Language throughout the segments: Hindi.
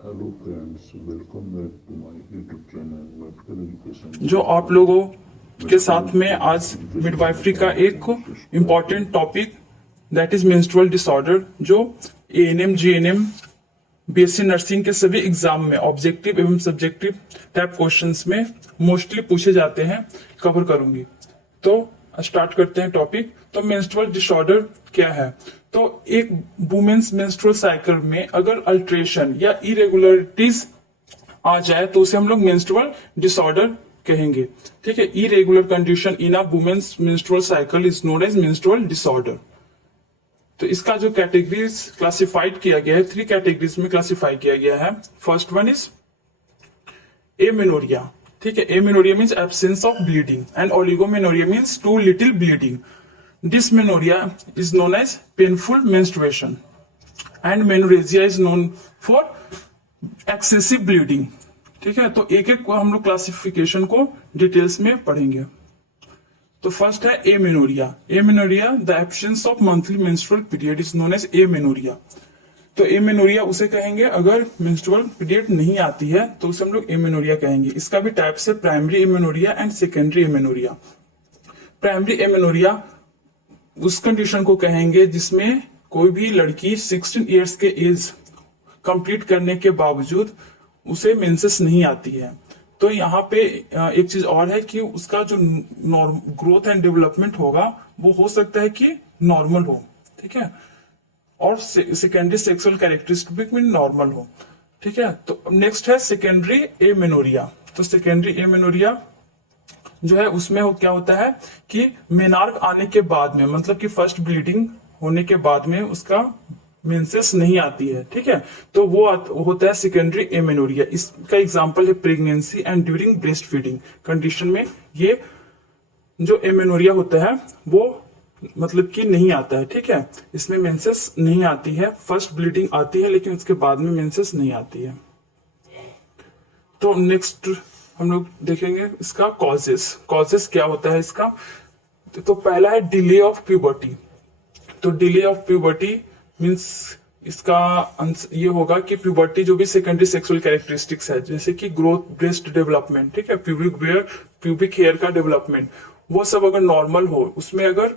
Hello friends, welcome back to my YouTube channel medical education. जो आप लोगों के साथ में आज मिडवाइफरी का एक important topic that is menstrual disorder, जो एएनएम जीएनएम बीएससी नर्सिंग के सभी एग्जाम में ऑब्जेक्टिव एवं सब्जेक्टिव टाइप क्वेश्चंस में मोस्टली पूछे जाते हैं, कवर करूंगी। तो स्टार्ट करते हैं टॉपिक। तो मेंस्ट्रुअल डिसऑर्डर क्या है? तो एक वुमेन्स मेंस्ट्रुअल साइकिल में अगर अल्ट्रेशन या इरेगुलरिटीज आ जाए तो उसे हम लोग मेंस्ट्रुअल डिसऑर्डर कहेंगे। ठीक है, irregular condition in a women's menstrual cycle is known as menstrual disorder. तो इसका जो कैटेगरीज क्लासिफाइड किया गया है, 3 कैटेगरीज में क्लासिफाई किया गया है। First one is amenorrhea. ठीक है, amenorrhea means absence of bleeding and oligomenorrhea means too little bleeding. Dysmenorrhea is known as painful menstruation and menorrhagia is known for excessive bleeding. ठीक है, तो एक एक को हम लोग क्लासिफिकेशन को डिटेल्स में पढ़ेंगे। तो फर्स्ट है amenorrhea. Amenorrhea the absence of monthly menstrual period is known as amenorrhea. तो एमेनोरिया उसे कहेंगे अगर मेंस्ट्रुअल पीरियड नहीं आती है तो उसे हम लोग एमेनोरिया कहेंगे। इसका भी टाइप्स है primary amenorrhea and secondary amenorrhea. Primary amenorrhea उस कंडीशन को कहेंगे जिसमें कोई भी लड़की 16 इयर्स के एज कंप्लीट करने के बावजूद उसे मेंसेस नहीं आती है। तो यहाँ पे एक चीज और है कि उसका जो ग्रोथ एंड डेवलपमेंट होगा वो हो सकता है कि नॉर्मल हो। ठीक है, और सेकेंडरी सेक्सुअल कैरेक्टरिस्टिक में नॉर्मल हो। ठीक है, तो नेक्स्ट है सेकेंडरी एमेनोरिया। तो सेकेंडरी एमेनोरिया जो है उसमें क्या होता है कि मेनार्क आने के बाद में, मतलब कि फर्स्ट ब्लीडिंग होने के बाद में उसका मेंसेस नहीं आती है। ठीक है, तो वो होता है सेकेंडरी एमेनोरिया। इसका एग्जांपल है pregnancy and during breast feeding condition में ये जो एमेनोरिया होता है वो मतलब कि नहीं आता है। ठीक है, इसमें मेंसेस नहीं आती है, फर्स्ट ब्लीडिंग आती है लेकिन उसके बाद में मेंसेस नहीं आती है। तो नेक्स्ट हम लोग देखेंगे इसका कॉजेस क्या होता है इसका। तो पहला है डिले ऑफ प्यूबर्टी। तो डिले ऑफ प्यूबर्टी मीन्स इसका ये होगा कि प्यूबर्टी जो भी सेकेंडरी सेक्सुअल कैरेक्टरिस्टिक्स है, जैसे कि ग्रोथ, ब्रेस्ट डेवलपमेंट, ठीक है, प्यूबिक हेयर का डेवलपमेंट, वो सब अगर नॉर्मल हो, उसमें अगर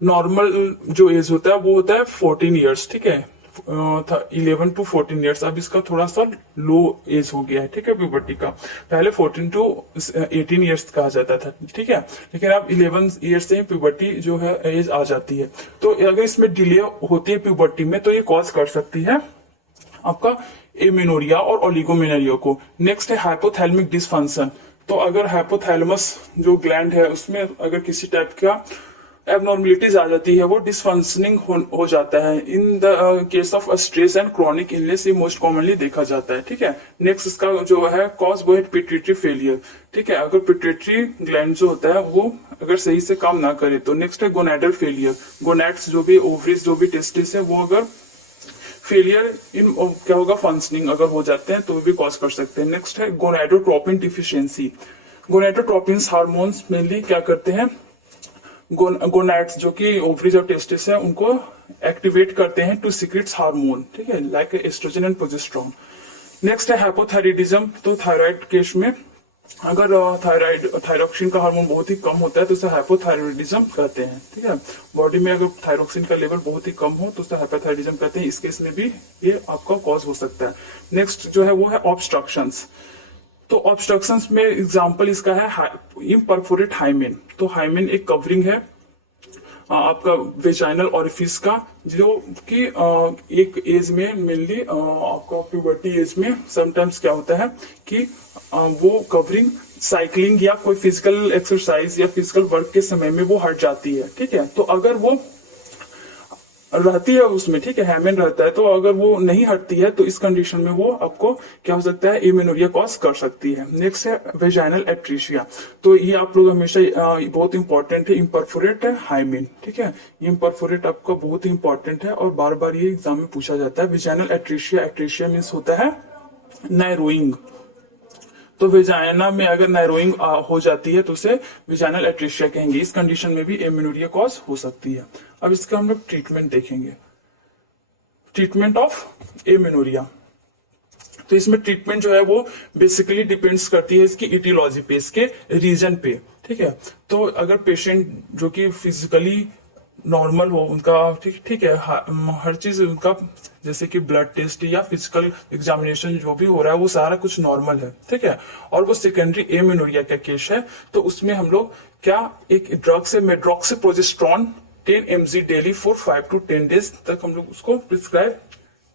नॉर्मल जो एज होता है वो होता है 14 ईयर्स। ठीक है, 11 टू 14 ईयर्स। अब इसका थोड़ा सा लो एज हो गया है। ठीक है, प्यूबर्टी का पहले 14 टू 18 ईयर्स कहा जाता था। ठीक है, लेकिन अब 11 ईयर्स से प्यूबर्टी जो है एज आ जाती है। तो अगर इसमें डिले होती है प्यूबर्टी में तो ये कॉज कर सकती है आपका एमेनोरिया और ओलिगोमेनोरिया को। नेक्स्ट है हाइपोथैलेमिक डिसफंक्शन। तो अगर हाइपोथैलेमस जो ग्लैंड है उसमें अगर किसी टाइप का एबनॉर्मलिटीज आ जाती है, वो डिसफंक्शनिंग हो जाता है। In the case of stress and chronic illness ये मोस्ट कॉमनली देखा जाता है। ठीक है, नेक्स्ट इसका जो है कॉज वो है पिट्यूटरी फेलियर। ठीक है, अगर पिट्यूटरी ग्लैंड जो होता है वो अगर सही से काम ना करे तो। नेक्स्ट है गोनाडल फेलियर। गोनाड्स जो भी, ओवरीज जो भी, टेस्टिस है, वो अगर फेलियर इन क्या होगा फंक्शनिंग अगर हो जाते हैं तो भी कॉज कर सकते हैं। नेक्स्ट है gonadotropin deficiency. Gonadotropin hormones mainly क्या करते हैं, गोनाड्स जो कि ओवरीज और टेस्टिस है उनको एक्टिवेट करते हैं टू सीक्रेट्स हार्मोन। ठीक है, like estrogen and progesterone. Next है हाइपोथायराइडिज्म। तो थायराइड केस में अगर थायरोक्सिन का हार्मोन बहुत ही कम होता है तो उसे हाइपोथायराइडिज्म कहते हैं। ठीक है, बॉडी में अगर थायरोक्सिन का लेवल बहुत ही कम हो तो उसे हाइपोथायराइडिज्म कहते हैं। इस केस में भी ये आपका कॉज हो सकता है। नेक्स्ट जो है वो है ऑब्स्ट्रक्शंस। तो ऑब्स्ट्रक्शंस में एग्जांपल इसका है इम्परफोरेट हाइमेन। तो हाइमेन एक कवरिंग है आपका वेजाइनल ऑरिफिस का, जो कि एक एज में मेनली आपका प्यूबर्टी एज में समटाइम्स क्या होता है कि वो कवरिंग साइकिलिंग या कोई फिजिकल एक्सरसाइज या फिजिकल वर्क के समय में वो हट जाती है। ठीक है, तो अगर वो रहती है उसमें, ठीक है, हैमेन रहता है, तो अगर वो नहीं हटती है तो इस कंडीशन में वो आपको क्या हो सकता है, एमेनोरिया कॉज कर सकती है। नेक्स्ट है वेजाइनल एट्रीशिया। तो ये आप लोग हमेशा बहुत इंपॉर्टेंट है, इम्परफोरेट है हाइमेन। ठीक है, इम्परफोरेट आपका बहुत ही इंपॉर्टेंट है और बार बार ये एग्जाम में पूछा जाता है। वेजाइनल एट्रीशिया, एट्रीशिया मीन्स होता है नैरोइंग। तो वेजाइना में अगर नैरोइंग हो जाती है तो उसे वेजाइनल एट्रीशिया कहेंगे। इस कंडीशन में भी एमेनोरिया कॉज हो सकती है। अब इसका हम लोग ट्रीटमेंट देखेंगे। Treatment of amenorrhea. तो इसमें ट्रीटमेंट जो है वो बेसिकली डिपेंड्स करती है इसकी इटियोलॉजी पे, इसके रीजन पे, ठीक है। तो अगर पेशेंट जो कि फिजिकली नॉर्मल हो, उनका ठीक है, हर चीज उनका जैसे कि ब्लड टेस्ट या फिजिकल एग्जामिनेशन जो भी हो रहा है वो सारा कुछ नॉर्मल है, ठीक है, और वो सेकेंडरी एमेनोरिया का केस है, तो उसमें हम लोग क्या एक ड्रग से मेड्रोक्सीप्रोजेस्टेरोन 10 mg daily for 5 to 10 days तक हम लोग उसको प्रिस्क्राइब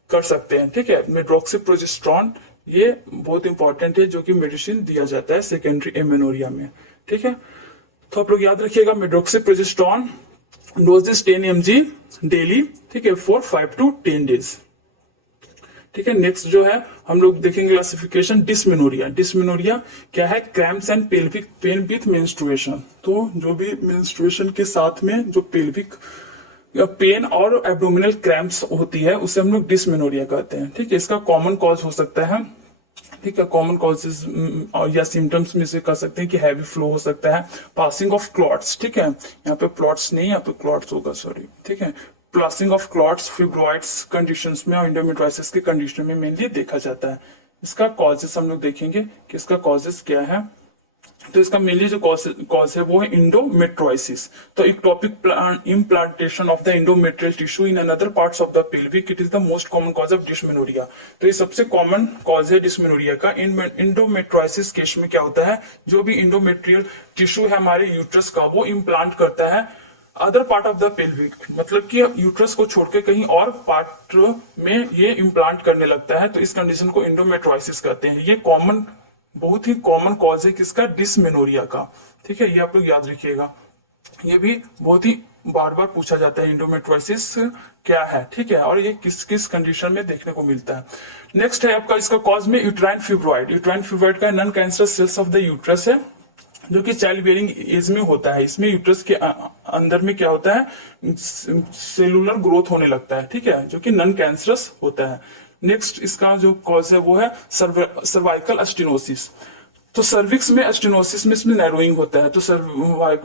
कर सकते हैं, ठीक है। मेड्रोक्सीप्रोजेस्टेरोन ये बहुत इंपॉर्टेंट है जो कि मेडिसिन दिया जाता है सेकेंडरी एमेनोरिया में, ठीक है। तो आप लोग याद रखिएगा मेड्रोक्सीप्रोजेस्टेरोन डोज इज 10 mg डेली, ठीक है, फॉर 5 to 10 डेज, ठीक है। नेक्स्ट जो है हम लोग देखेंगे क्लासिफिकेशन डिस्मेनोरिया। डिस्मेनोरिया क्या है? Cramps and pelvic pain with menstruation. तो जो भी मेंस्ट्रुएशन के साथ में जो पेल्विक पेन और एब्डोमिनल क्रैम्प्स होती है उसे हम लोग डिस्मेनोरिया कहते हैं, ठीक है। इसका कॉमन कॉज हो सकता है, ठीक है, कॉमन कॉजेज या सिम्टम्स में से कह सकते हैं कि हैवी फ्लो हो सकता है, पासिंग ऑफ क्लॉट्स, ठीक है, यहाँ पे प्लॉट्स नहीं, यहाँ पे क्लॉट्स होगा, सॉरी, ठीक है, पासिंग ऑफ क्लॉट्स फिब्रॉइड्स कंडीशंस में और इंडोमेट्राइसिस के कंडीशन में मेनली देखा जाता है। इसका कॉजेस हम लोग देखेंगे कि इसका कॉजेस क्या है। तो इसका मेनली जो कॉज है वो है इंडोमेट्रोसिस। तो ectopic implantation of the endometrial tissue in another parts of the pelvic, it is the most common cause of dysmenorrhoea. तो ये सबसे कॉमन कॉज है डिस्मेनोरिया का। इंडोमेट्रोसिस केस में क्या होता है, जो भी इंडोमेट्रियल टिश्यू है हमारे यूट्रस का वो इम्प्लांट करता है other part of the pelvic, मतलब कि यूट्रस को छोड़कर कहीं और पार्ट में ये इम्प्लांट करने लगता है, तो इस कंडीशन को इंडोमेट्रोसिस कहते हैं। ये कॉमन, बहुत ही कॉमन कॉज है किसका? डिस्मेनोरिया का, ठीक है, ये आप लोग याद रखिएगा। ये भी बहुत ही बार बार पूछा जाता है इंडोमेट्रोसिस क्या है, ठीक है, और ये किस किस कंडीशन में देखने को मिलता है। नेक्स्ट है आपका इसका कॉज में यूट्राइन फिब्रॉइड। यूट्राइन फिब्रॉइड का non cancerous cells of the uterus है जो कि चाइल्ड बियरिंग एज में होता है। इसमें यूट्रस के अंदर में क्या होता है, सेलुलर ग्रोथ होने लगता है, ठीक है, जो कि नॉन कैंसरस होता है। नेक्स्ट इसका जो कॉज है वो है सर्वाइकल स्टेनोसिस। तो सर्विक्स में स्टेनोसिस में इसमें नैरोइंग होता है, तो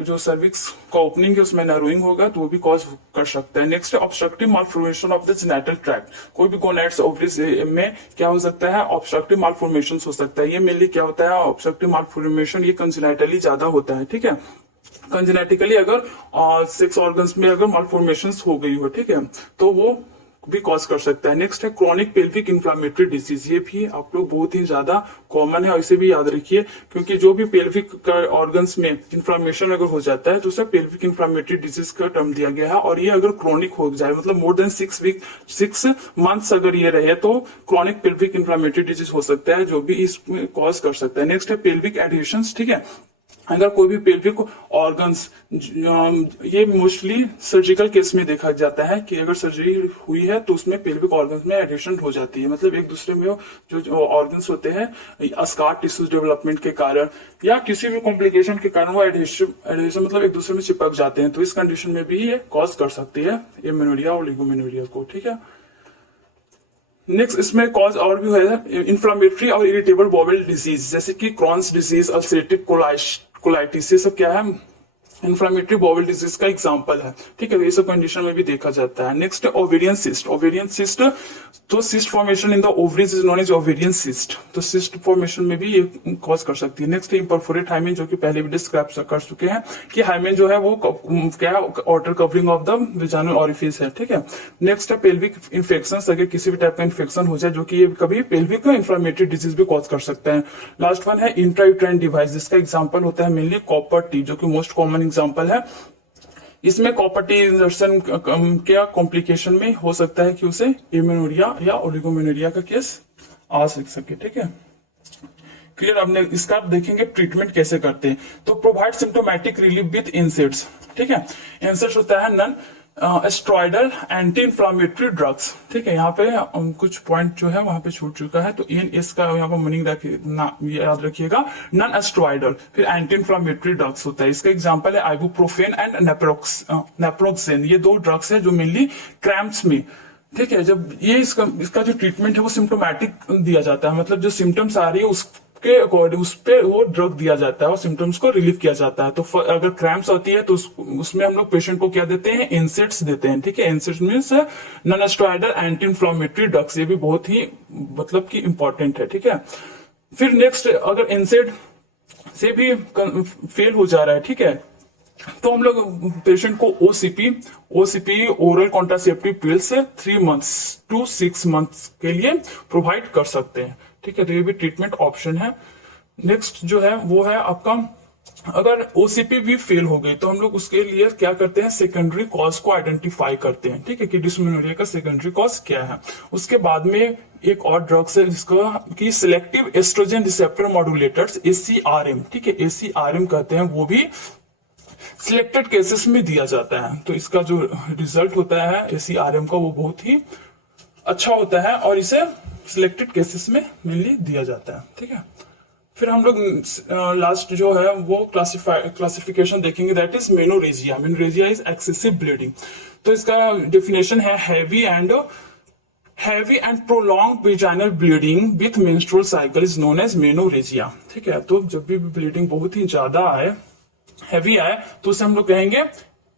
जो सर्विक्स का ओपनिंग है उसमें नैरोइंग होगा तो वो भी कॉज कर सकता है। नेक्स्ट है obstructive malformation of the genital tract. कोई भी गोनैड्स ओवरीज में क्या हो सकता है, ऑब्स्ट्रक्टिव मालफॉर्मेशन हो सकता है। ये मेनली क्या होता है, ऑब्स्ट्रक्टिव मालफॉर्मेशन ये कंजेनिटली ज्यादा होता है, ठीक है, कंजेनेटिकली अगर सेक्स ऑर्गन्स में अगर मालफॉर्मेशन हो गई हो, ठीक है, तो वो भी कॉज कर सकता है। नेक्स्ट है क्रोनिक पेल्विक इन्फ्लामेटरी डिजीज। ये भी आप लोग बहुत ही ज्यादा कॉमन है और इसे भी याद रखिए, क्योंकि जो भी पेल्विक ऑर्गन्स में इन्फ्लामेशन अगर हो जाता है तो उसे पेल्विक इन्फ्लामेटरी डिजीज का टर्म दिया गया है। और ये अगर क्रोनिक हो जाए, मतलब मोर देन 6 मंथ्स अगर ये रहे तो क्रोनिक पेल्विक इन्फ्लामेटरी डिजीज हो सकता है, जो भी इसमें कॉज कर सकता है। नेक्स्ट है पेल्विक एडहेशंस, ठीक है, अगर कोई भी पेल्विक ऑर्गन्स, ये मोस्टली सर्जिकल केस में देखा जाता है कि अगर सर्जरी हुई है तो उसमें पेल्विक ऑर्गन्स में एडहेशन हो जाती है, मतलब एक दूसरे में जो ऑर्गन्स होते हैं स्कार टिश्यू डेवलपमेंट के कारण या किसी भी कॉम्प्लिकेशन के कारण वो एडहेशन मतलब एक दूसरे में चिपक जाते हैं, तो इस कंडीशन में भी ये कॉज कर सकती है एमेनोरिया और ओलिगोमेनोरिया को, ठीक है। नेक्स्ट इसमें कॉज और भी है इन्फ्लामेटरी और इरिटेबल बॉवेल डिजीज, जैसे कि क्रॉन्स डिजीज, अल्सरेटिव कोलाइटिस, ये सब क्या है, इन्फ्लामेटरी बॉवेल डिजीज का एग्जांपल है, ठीक है, ये सब कंडीशन में भी देखा जाता है। नेक्स्ट है ओवेरियन सिस्ट। ओवेरियन सिस्ट, तो cyst formation in the ovaries is known as ovarian cyst, तो सिस्ट फॉर्मेशन में भी ये कॉज कर सकती है। नेक्स्ट है इम्परफोरेट हाइमेन, जो कि पहले भी डिस्क्राइब कर चुके हैं कि हाइमेन जो है वो क्या outer covering of the vaginal orifice है, ठीक है। नेक्स्ट है पेल्विक इन्फेक्शन, अगर किसी भी टाइप का इन्फेक्शन हो जाए जो कि ये कभी पेल्विक इन्फ्लामेटरी डिजीज भी कॉज कर सकता है। लास्ट वन है इंट्रायूट्राइन डिवाइस, जिसका एग्जाम्पल होता है मेनली कॉपर टी, जो कि मोस्ट कॉमन एग्जाम्पल है। इसमें कॉपर टी इंजर्शन क्या कॉम्प्लिकेशन में हो सकता है कि उसे एमेनोरिया या ओलिगोमेनोरिया का केस आ सके, ठीक है, क्लियर। अब इसका देखेंगे ट्रीटमेंट कैसे करते हैं। तो provide symptomatic relief with NSAIDs, ठीक है, एनसेड्स होता है non steroidal anti inflammatory drugs, ठीक है। यहाँ पे कुछ पॉइंट जो है वहां पे छूट चुका है, तो इसका यहाँ पे मीनिंग याद रखिएगा, नॉन स्टेरॉयडल, फिर एंटी इन्फ्लामेटरी ड्रग्स होता है। इसका एग्जांपल है आइबुप्रोफेन एंड नेप्रोक्सेन, ये दो ड्रग्स है जो मेनली क्रैम्प्स में, ठीक है, जब ये इसका जो ट्रीटमेंट है वो सिम्टोमेटिक दिया जाता है, मतलब जो सिम्टम्स आ रही है के अकॉर्डिंग उस पे वो ड्रग दिया जाता है और सिम्टम्स को रिलीव किया जाता है। तो अगर क्रैम्प्स आती है तो उसमें हम लोग पेशेंट को क्या देते हैं, एनसेड्स देते हैं। ठीक है, NSAIDs means non steroidal anti inflammatory drugs, ये भी बहुत ही मतलब कि इंपॉर्टेंट है। ठीक है, फिर नेक्स्ट अगर एनसेड से भी फेल हो जा रहा है, ठीक है, तो हम लोग पेशेंट को OCP oral contraceptive pills 3 months to 6 months के लिए प्रोवाइड कर सकते हैं। ठीक है, तो ये भी ट्रीटमेंट ऑप्शन है। नेक्स्ट जो है वो है आपका, अगर ओसीपी भी फेल हो गई तो हम लोग उसके लिए क्या करते हैं, सेकेंडरी कॉज को आइडेंटिफाई करते हैं। ठीक है, कि डिस्मेनोरिया का सेकेंडरी कॉज क्या है। उसके बाद में एक और ड्रग्स है जिसका कि selective estrogen receptor modulators, ACRM। ठीक है, ACRM कहते हैं, वो भी सिलेक्टेड केसेस में दिया जाता है। तो इसका जो रिजल्ट होता है ACRM का वो बहुत ही अच्छा होता है और इसे सिलेक्टेड केसेस में मेनली दिया जाता है। ठीक है, फिर हम लोग लास्ट जो है वो क्लासिफिकेशन देखेंगे, that is menorrhagia. Menorrhagia is excessive bleeding. तो इसका डेफिनेशन है heavy and prolong vaginal bleeding with menstrual cycle is known as menorrhagia. ठीक है, तो जब भी ब्लीडिंग बहुत ही ज्यादा आए, हैवी आए, तो उसे हम लोग कहेंगे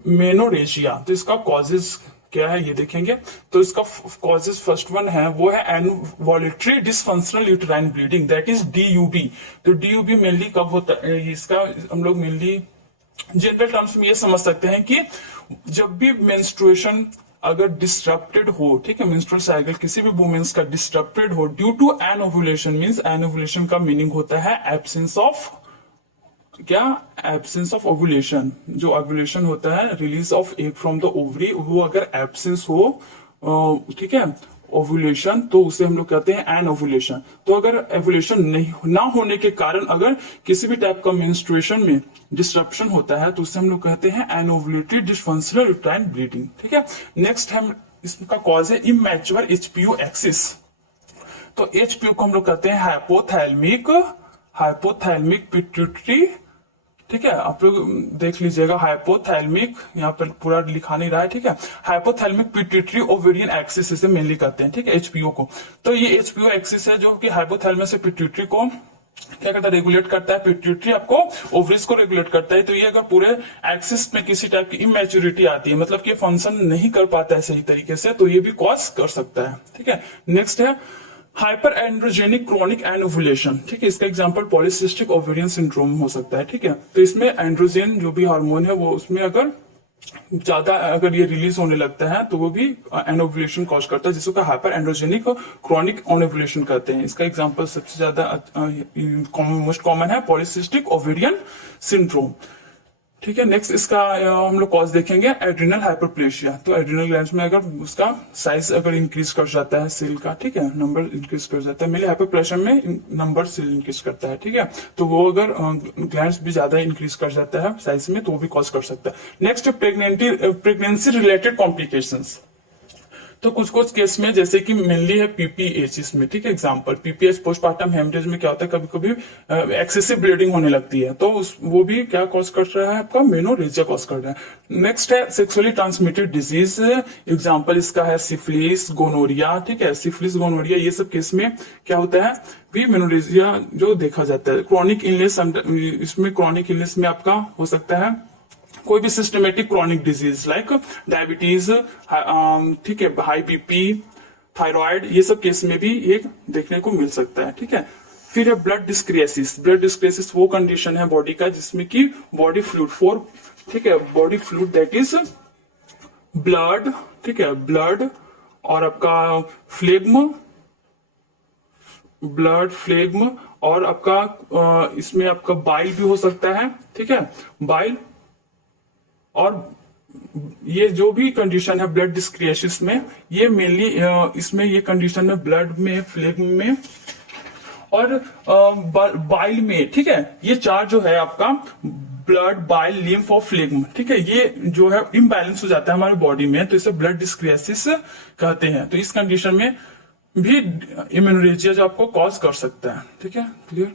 मेनोरेजिया। तो इसका कॉजेज क्या है ये देखेंगे। तो इसका कॉजेज फर्स्ट वन है वो है involutory dysfunctional uterine bleeding, that is DUB। तो DUB मेनली कब होता है, इसका हम लोग मेनली जनरल टर्म्स में ये समझ सकते हैं कि जब भी मेंस्ट्रुएशन अगर डिस्टरप्टेड हो, ठीक है, मेंस्ट्रुअल साइकिल किसी भी वुमेन्स का डिस्टरप्टेड हो ड्यू टू एनोवुलेशन, मींस एनोवुलेशन का मीनिंग होता है एब्सेंस ऑफ क्या, एब्सेंस ऑफ ओवुलेशन। जो ओवुलेशन होता है, release of egg from the ovary, वो अगर एब्सेंस हो, ठीक है, ओवुलेशन, तो उसे हम लोग कहते हैं एनोवुलेशन। तो अगर ओवुलेशन नहीं ना होने के कारण अगर किसी भी टाइप का मेंस्ट्रुएशन में डिस्ट्रप्शन होता है तो उसे हम लोग कहते हैं एनोवुलेटरी डिसफंक्शनल यूटेराइन ब्लीडिंग। ठीक है, नेक्स्ट हम इसका कॉज है इमैच्योर HPO एक्सिस। तो HPO को हम लोग कहते हैं हाइपोथैलेमिक पिट्यूटरी। ठीक है, आप लोग देख लीजिएगा, हाइपोथैलेमिक, यहाँ पर पूरा लिखा नहीं रहा है। ठीक है, हाइपोथैलेमिक पिट्यूटरी ओवेरियन एक्सिस इसे मेनली कहते हैं। ठीक है, HPO को। तो ये HPO एक्सिस है जो कि हाइपोथैलेमस से पिट्यूटरी को क्या करता है, रेगुलेट करता है। पिट्यूटरी आपको ओवरीज को रेगुलेट करता है। तो ये अगर पूरे एक्सिस में किसी टाइप की इमेच्योरिटी आती है, मतलब कि फंक्शन नहीं कर पाता है सही तरीके से, तो ये भी कॉज कर सकता है। ठीक है, नेक्स्ट है हाइपर एंड्रोजेनिक क्रॉनिक एनोवुलेशन। ठीक है, इसका एग्जांपल पॉलीसिस्टिक ओवेरियन सिंड्रोम हो सकता है। ठीक है, तो इसमें एंड्रोजेन जो भी हार्मोन है वो उसमें अगर ज्यादा अगर ये रिलीज होने लगता है तो वो भी एनोवुलेशन कॉज करता है, जिसको हाइपर एंड्रोजेनिक क्रॉनिक एनोवुलेशन कहते हैं। इसका एग्जांपल सबसे ज्यादा मोस्ट कॉमन है पॉलीसिस्टिक ओवेरियन सिंड्रोम। ठीक है, नेक्स्ट इसका हम लोग कॉज देखेंगे एड्रिनल हाइपरप्लेशिया। तो एड्रिनल ग्लैंड्स में अगर उसका साइज अगर इंक्रीज कर जाता है सेल का, ठीक है, नंबर इंक्रीज कर जाता है, मेनली हाइपरप्लेशिया में नंबर सेल इंक्रीज करता है। ठीक है, तो वो अगर ग्लैंड्स भी ज्यादा इंक्रीज कर जाता है साइज में तो वो भी कॉज कर सकता है। Next pregnancy related complications. तो कुछ केस में जैसे कि मेनली है PPH इसमें। ठीक है, एग्जांपल PPH पोस्टपार्टम हेमरेज में क्या होता है, कभी कभी एक्सेसिव ब्लीडिंग होने लगती है, तो वो भी क्या कॉज कर रहा है, आपका मेनोरेजिया कॉज कर रहा है। नेक्स्ट है सेक्सुअली ट्रांसमिटेड डिजीज। एग्जांपल इसका है सिफिलिस, गोनोरिया। ठीक है, सिफिलिस, गोनोरिया, ये सब केस में क्या होता है, भी मेनोरेजिया जो देखा जाता है। क्रॉनिक इलनेस, इसमें क्रॉनिक इलनेस में आपका हो सकता है कोई भी systematic chronic disease like diabetes, ठीक है, हाई BP, थायराइड, ये सब केस में भी ये देखने को मिल सकता है। ठीक है, फिर है ब्लड डिस्क्रिएसिस। ब्लड डिस्क्रिएसिस वो कंडीशन है बॉडी का जिसमें कि बॉडी फ्लूइड ठीक है, body fluid that is blood, ठीक है, ब्लड और आपका फ्लेग्म और आपका इसमें आपका बाइल भी हो सकता है। ठीक है, बाइल, और ये जो भी कंडीशन है ब्लड डिस्क्रिएसिस में, ये मेनली इसमें ये कंडीशन में ब्लड में, फ्लेग्म में और बाइल में। ठीक है, ये चार जो है आपका ब्लड, बाइल, लिम्फ और फ्लेग्म, ठीक है, ये जो है इम्बैलेंस हो जाता है हमारी बॉडी में, तो इसे ब्लड डिस्क्रिएसिस कहते हैं। तो इस कंडीशन में भी इम्यूनोरेजिया जो आपको कॉज कर सकता है। ठीक है, क्लियर।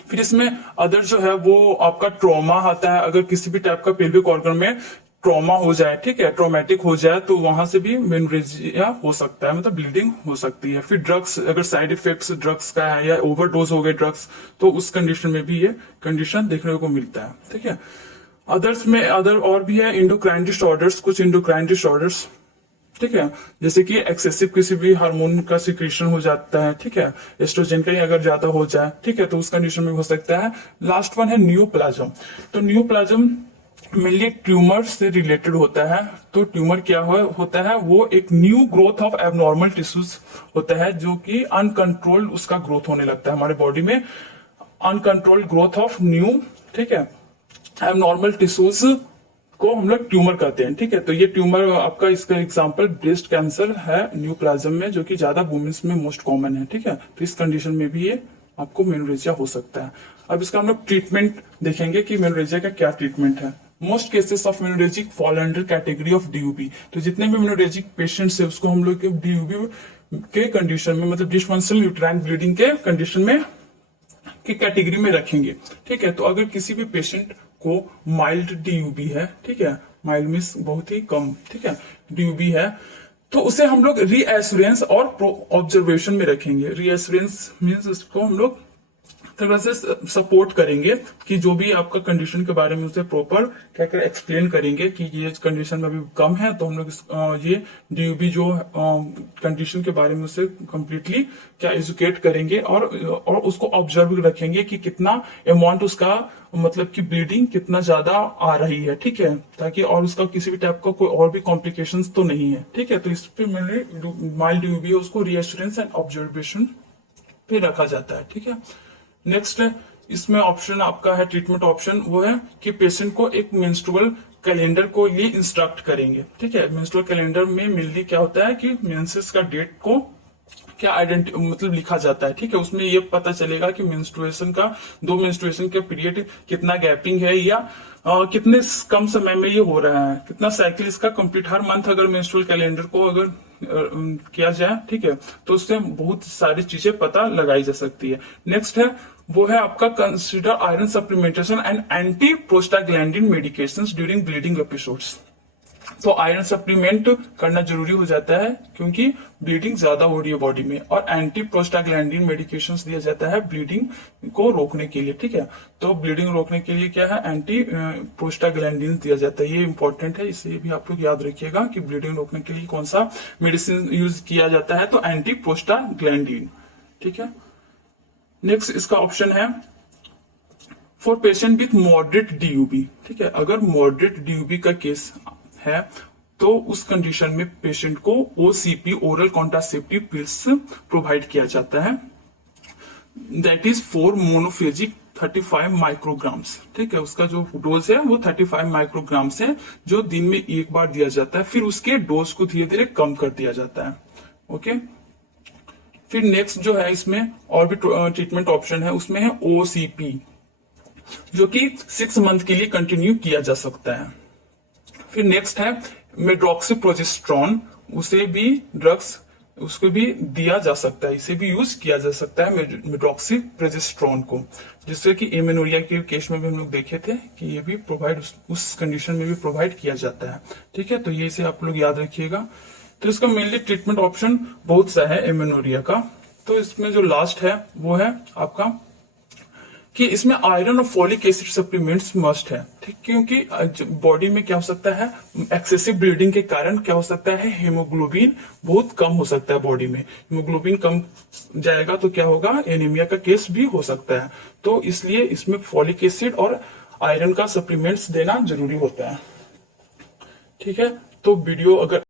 फिर इसमें अदर जो है वो आपका ट्रॉमा आता है, अगर किसी भी टाइप का पेल्विक ऑर्गन में ट्रॉमा हो जाए, ठीक है, ट्रोमेटिक हो जाए, तो वहां से भी मेनोरेजिया हो सकता है, मतलब ब्लीडिंग हो सकती है। फिर ड्रग्स, अगर साइड इफेक्ट्स ड्रग्स का है या ओवरडोज हो गए ड्रग्स, तो उस कंडीशन में भी ये कंडीशन देखने को मिलता है, ठीक है। अदर्स में अदर और भी है इंडोक्राइन डिसऑर्डर्स, कुछ इंडोक्राइन डिसऑर्डर्स, ठीक है, जैसे कि एक्सेसिव किसी भी हार्मोन का सिक्रीशन हो जाता है, ठीक है, एस्ट्रोजन का ही अगर ज्यादा हो जाए, ठीक है, तो उस कंडीशन में हो सकता है। लास्ट वन है न्यूप्लाज्म। तो न्यूप्लाज्म मेनली ट्यूमर से रिलेटेड होता है। तो ट्यूमर क्या होता है, वो एक new growth of abnormal tissues होता है, जो कि अनकंट्रोल्ड उसका ग्रोथ होने लगता है हमारे बॉडी में, अनकंट्रोल्ड ग्रोथ ऑफ न्यू, ठीक है, एबनॉर्मल टिश्यूज को हम लोग ट्यूमर कहते हैं, ठीक है। तो ये ट्यूमर आपका, इसका एग्जांपल ब्रेस्ट कैंसर है न्यूप्लाज्म में, जो कि ज्यादा वुमेन्स में मोस्ट कॉमन है, ठीक है। तो इस कंडीशन में भी ये आपको मेनोरेजिया हो सकता है। अब इसका हम लोग ट्रीटमेंट देखेंगे कि मेनोरेजिया का क्या ट्रीटमेंट है। Most cases of menorrhagic fall under category of DUB. तो जितने भी मेनोरेजिक पेशेंट्स है उसको हम लोग डीयूबी के कंडीशन में, मतलब डिसफंक्शनल यूट्राइन ब्लीडिंग के कंडीशन में की कैटेगरी में रखेंगे, ठीक है। तो अगर किसी भी पेशेंट को माइल्ड डीयूबी है, ठीक है, माइल्ड मीन्स बहुत ही कम, ठीक है, डीयूबी है, तो उसे हम लोग रीएश्योरेंस और ऑब्जर्वेशन में रखेंगे। रीएश्योरेंस मीन्स उसको हम लोग तरह से सपोर्ट करेंगे कि जो भी आपका कंडीशन के बारे में उसे प्रॉपर क्या क्या एक्सप्लेन करेंगे कि ये कंडीशन में अभी कम है, तो हम लोग ये डीयूबी जो कंडीशन के बारे में उसे कंप्लीटली क्या एजुकेट करेंगे, और उसको ऑब्जर्व रखेंगे कि कितना अमाउंट उसका, मतलब कि ब्लीडिंग कितना ज्यादा आ रही है, ठीक है, ताकि और उसका किसी भी टाइप का कोई और भी कॉम्प्लिकेशंस तो नहीं है, ठीक है। तो इस पे मैंने माइल्ड डीयूबी है उसको रीएश्योरेंस एंड ऑब्जर्वेशन पे रखा जाता है, ठीक है। नेक्स्ट है इसमें ऑप्शन आपका है, ट्रीटमेंट ऑप्शन वो है कि पेशेंट को एक मेंस्ट्रुअल कैलेंडर को ये इंस्ट्रक्ट करेंगे, ठीक है। मेंस्ट्रुअल कैलेंडर में मेनली क्या होता है कि मेंसेस का डेट को क्या मतलब लिखा जाता है, ठीक है। उसमें ये पता चलेगा कि मेंस्ट्रुएशन का, दो मेंस्ट्रुएशन के पीरियड कितना गैपिंग है, या कितने कम समय में ये हो रहा है, कितना साइकिल इसका कंप्लीट हर मंथ अगर मेंस्ट्रुअल कैलेंडर को अगर किया जाए, ठीक है, तो उससे बहुत सारी चीजें पता लगाई जा सकती है। नेक्स्ट है वो है आपका consider iron supplementation and anti prostaglandin medications during bleeding episodes. तो आयरन सप्लीमेंट करना जरूरी हो जाता है क्योंकि ब्लीडिंग ज्यादा हो रही है बॉडी में, और एंटी प्रोस्टाग्लैंडिन मेडिकेशंस दिया जाता है ब्लीडिंग को रोकने के लिए, ठीक है। तो ब्लीडिंग रोकने के लिए क्या है, एंटी प्रोस्टाग्लैंडिन दिया जाता है, ये इंपॉर्टेंट है, इसे भी आप लोग याद रखिएगा कि ब्लीडिंग रोकने के लिए कौन सा मेडिसिन यूज किया जाता है, तो एंटी प्रोस्टाग्लैंडिन, ठीक है। नेक्स्ट इसका ऑप्शन है फॉर पेशेंट विथ मॉडरेट डीयूबी, ठीक है। अगर मॉडरेट डीयूबी का केस है तो उस कंडीशन में पेशेंट को OCP, oral contraceptive pills provide किया जाता है, that is for monophasic 35 micrograms, ठीक है। उसका जो डोज है वो 35 माइक्रोग्राम्स है, जो दिन में एक बार दिया जाता है, फिर उसके डोज को धीरे धीरे कम कर दिया जाता है, ओके। फिर नेक्स्ट जो है इसमें और भी ट्रीटमेंट ऑप्शन है, उसमें है ओसीपी, जो कि 6 मंथ के लिए कंटिन्यू किया जा सकता है। फिर नेक्स्ट है मेड्रॉक्सीप्रोजेस्टेरोन, उसे भी ड्रग्स उसको भी दिया जा सकता है, इसे भी यूज किया जा सकता है मेड्रॉक्सीप्रोजेस्टेरोन को, जिससे कि एमेनोरिया के केस में भी हम लोग देखे थे कि ये भी प्रोवाइड उस कंडीशन में भी प्रोवाइड किया जाता है, ठीक है। तो ये इसे आप लोग याद रखिएगा। तो इसका मेनली ट्रीटमेंट ऑप्शन बहुत सा है एमेनोरिया का। तो इसमें जो लास्ट है वो है आपका कि इसमें आयरन और फोलिक एसिड सप्लीमेंट्स मस्ट है, ठीक, क्योंकि बॉडी में क्या हो सकता है, एक्सेसिव ब्लीडिंग के कारण क्या हो सकता है, हेमोग्लोबिन बहुत कम हो सकता है बॉडी में, हेमोग्लोबिन कम जाएगा तो क्या होगा, एनीमिया का केस भी हो सकता है। तो इसलिए इसमें फोलिक एसिड और आयरन का सप्लीमेंट्स देना जरूरी होता है, ठीक है। तो वीडियो अगर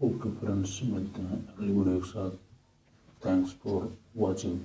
ओके फ्रेंड्स, मिलते हैं अगली वीडियो के साथ। Thanks for watching.